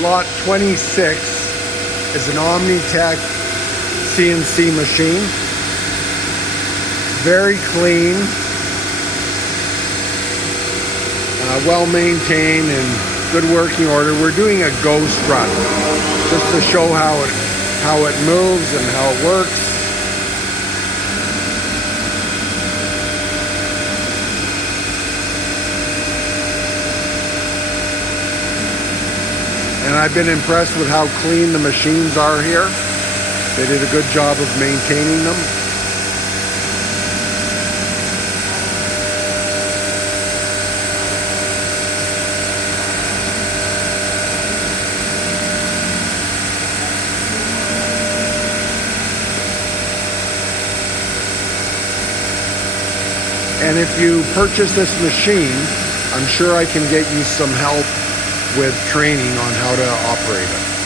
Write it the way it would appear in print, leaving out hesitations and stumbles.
lot 26 is an Omnitech CNC machine. Very clean, well maintained and good working order. We're doing a ghost run just to show how it moves and how it works. And I've been impressed with how clean the machines are here. They did a good job of maintaining them. And if you purchase this machine, I'm sure I can get you some help with training on how to operate it.